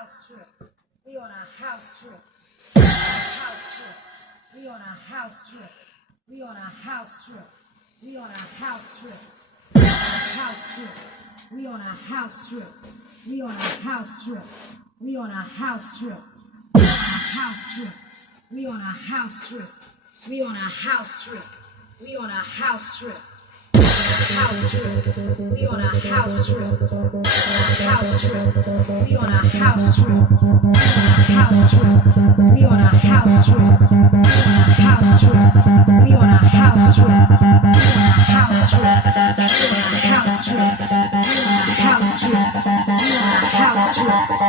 house trip. We on a house trip. House trip. We on a house trip. We on a house trip. We on a house trip. House trip. We on a house trip. We on a house trip. We on a house trip. House trip. We on a house trip. We on a house trip. We on a house trip. House trip. We on a house trip. House trip. We on a house trip. House trip. We on a house trip. House trip. We on a house trip. House trip. House trip. House trip. House trip.